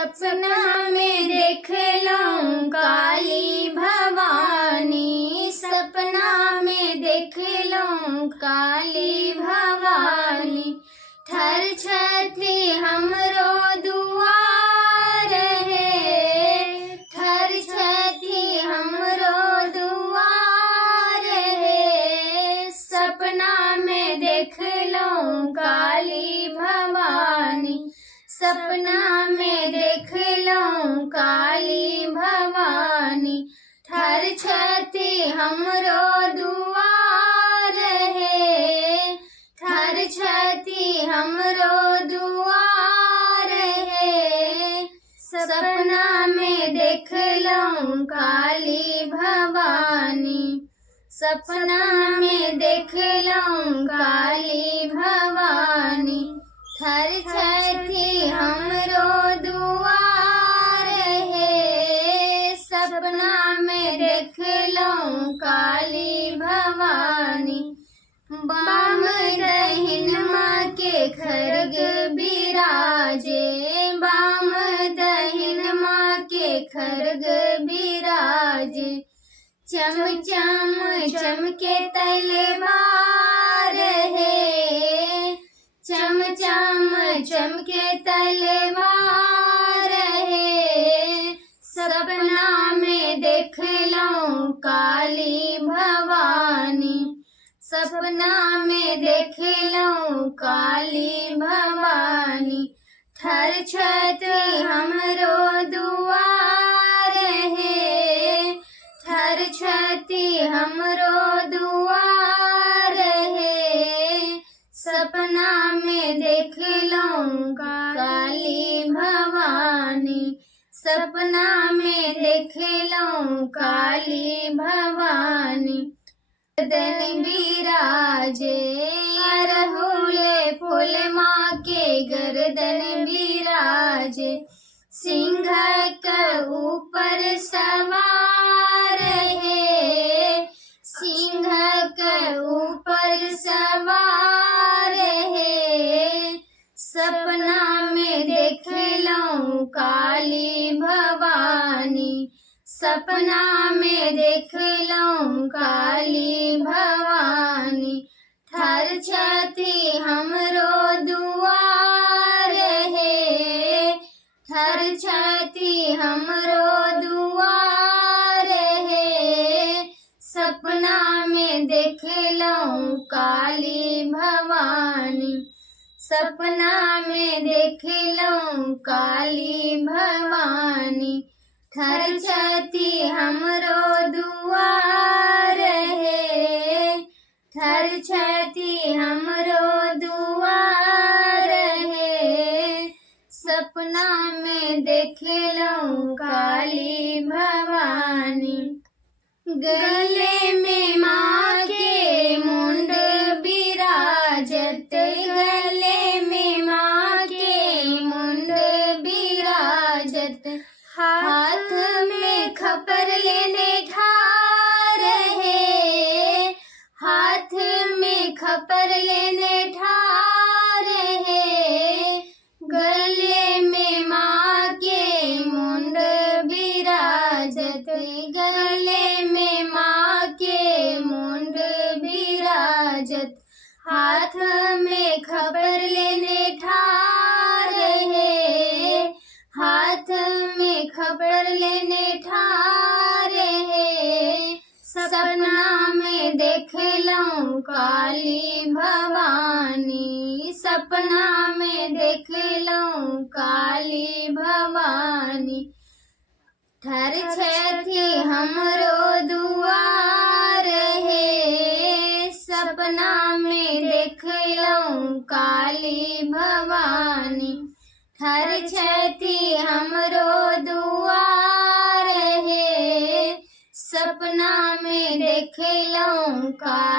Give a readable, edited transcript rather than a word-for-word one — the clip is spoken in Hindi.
सपना में देख लूं काली भवानी, सपना में देख लूं काली भवानी। थर छठी हमरो दुआर है, थर छठी हमरो दुआर है। सपना में देख लूं काली भवानी, सपना में देख लूं काली भवानी। थर छठी हमरो दुआर है, थर छठी हमरो दुआर है। सपना में देख लूं काली भवानी, सपना में देख लूं काली भवानी। थर छठी हमरो दुआर है, सपना में देख लूं काली भवानी। बाम दहिन माँ के खरग बिराजे, बाम दहिन माँ के खरग बिराजे। चम चम चमके तलवार है, चम चम चमके तलवार है। सपना में देख लूं काली भवानी, सपना में देख लूं काली भवानी। थर छठी हमरो दुआर है, थर छठी हमरो दुआर है। सपना में देख लूं काली भवानी, सपना में देख लूं काली भवानी। गर्दन बिराजे अरहुले फूल माँ के गर्दन बिराजे। सिंह के ऊपर सवार है, सिंह के ऊपर सवार है। सपना में देख लूं काली भवानी, सपना में देख लूं काली भवानी। थर छठी हमरो दुआर है, थर छठी हमरो दुआर है। सपना में देख लूं काली भवानी, सपना में देख लूं काली भवानी। थर छठी हमरो दुआर है, थर छठी हमरो दुआर है। सपना में देख लूं काली भवानी। गले में माँ के मुंड बिराजत, गले में माँ के मुंड बिराजत। हाथ में खपर लेने ठार है, हाथ में खपर लेने ठार है। गले में माँ के मुंड बिराजत, गले में माँ के मुंड बिराजत। हाथ में खबर लेने ठार है, हाथ में खबर लेने ठार है। सपना में देख लूं काली भवानी, सपना में देख लूं काली भवानी। थर छठी हमरो दुआर है, सपना में देख लूं काली भवानी। थर छठी हमरो दुआर है, सपना में देख लूं काली